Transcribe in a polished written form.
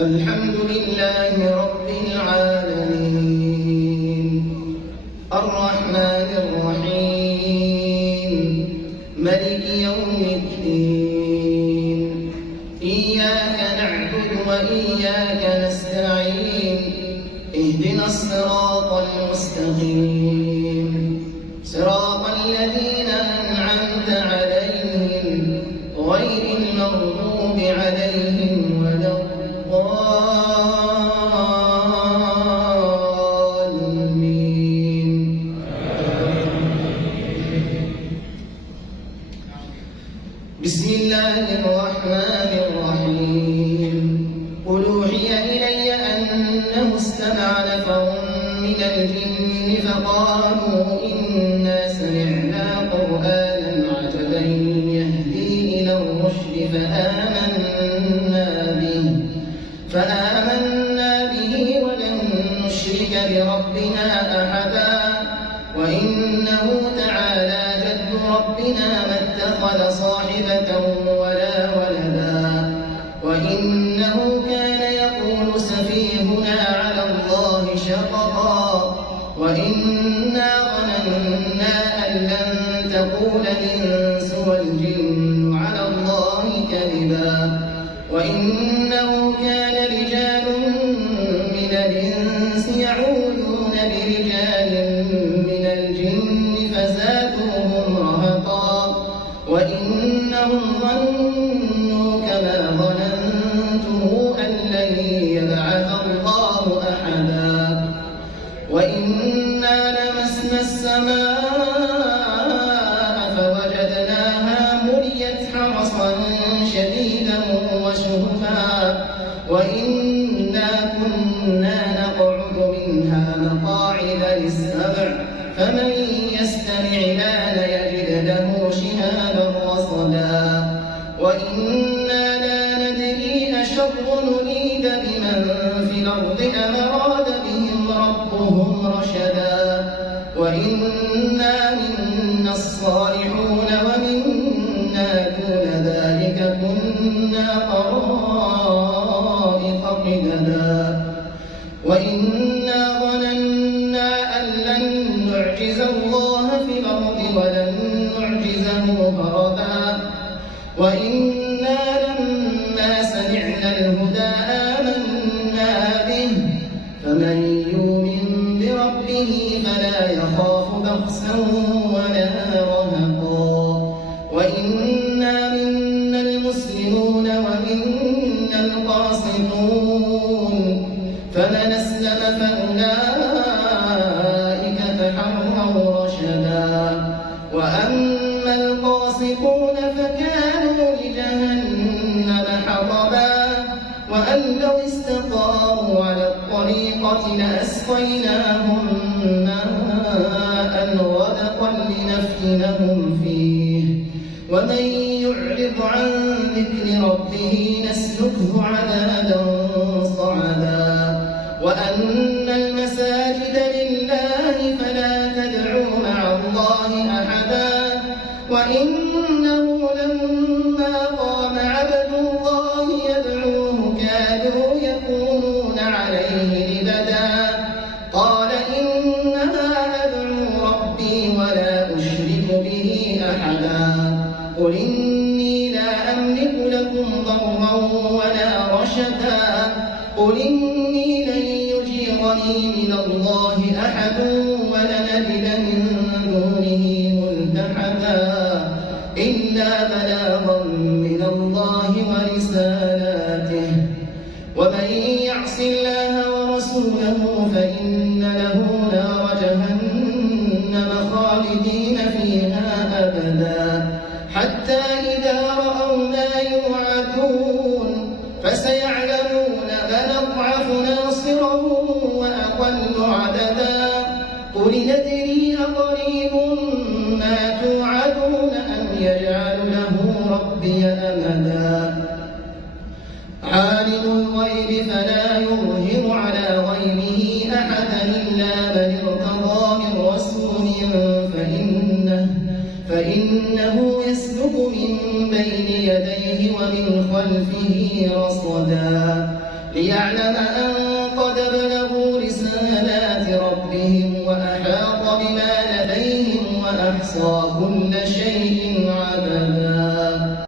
الحمد لله رب العالمين الرحمن الرحيم مالك يوم الدين إياك نعبد وإياك نستعين اهدنا الصراط المستقيم صراط الذين أنعمت عليهم غير المغضوب عليهم ولا الضالين. بسم الله الرحمن الرحيم قل أوحي إلي أنه استمع نفر من الجن فقالوا إنا سمعنا قرآنا عجبا يهدي إلى الرشد فآمنا به ولن نشرك بربنا أحدا وإنه تعالى جد ربنا ما اتخذ صاحبة ولا ولدا وإنه كان يقول سفيهنا على الله شططا وإنا ظننا أن لن تقول الإنس والجن على الله كذبا وإنه كان رجال من الإنس يعوذون برجال من الجن فزادوهم رهقا وإنهم ظنوا كما ظننتم أن لن يبعث الله أحدا وإنا لمسنا السماء فوجدناها مليت حرسا شديدا وشهبا وإنا كنا نقعد منها مقاعد للسمع فمن يستمع الآن يجد له شهابا رصدا وإنا لا ندري أشر نريد بمن في الأرض أم أراد بهم ربهم رشدا وإنا منا الصالحون ومنا دون ذلك كنا طرائق قددا وإنا ظننا أن لن نعجز الله في الأرض ولن نعجزه هربا وإنا لما سمعنا الهدى آمنا به فمن يؤمن بربه فلا يخاف بخسا ولا رهقا وإنا منا المسلمون ومنا القاسطون فمن أسلم فأولئك تحروا رشدا وأما القاسطون فكانوا لجهنم حطبا وأن لو استقاموا على الطريقة لأسقيناهم ماء غدقا لنفتنهم فيه ومن يعرض عن ذكر ربه نسلكه عذابا صعدا وأن المساجد لله فلا تدعوا مع الله أحدا وإنه لما قام عبد الله يدعوه كادوا يكونون عليه لبدا قال إنما أدعو ربي ولا أشرك به أحدا قل إني لا أملك لكم ضرا ولا رشدا قل إني لن يجيرني من الله أحد ولن أجد من دونه ملتحدا إلا بلاغا من الله ورسالاته ومن يعص الله ورسوله فإن له نار جهنم خالدين فيها أبدا حتى إذا رأوا ما يوعدون فسيعلمون من أضعف ناصرا وأقل عددا قل ندري أقريب ما توعدون أم يجعل له ربي أمدا عالم الغيب فلا يظهر على غيبه أحدا إلا من ارتضى من رسول فإنه يسلك من بين يديه ومن خلفه رصدا ليعلم أن قد بلغوا رسالات ربهم وأحاط بما لديهم وأحصى كل شيء عددا.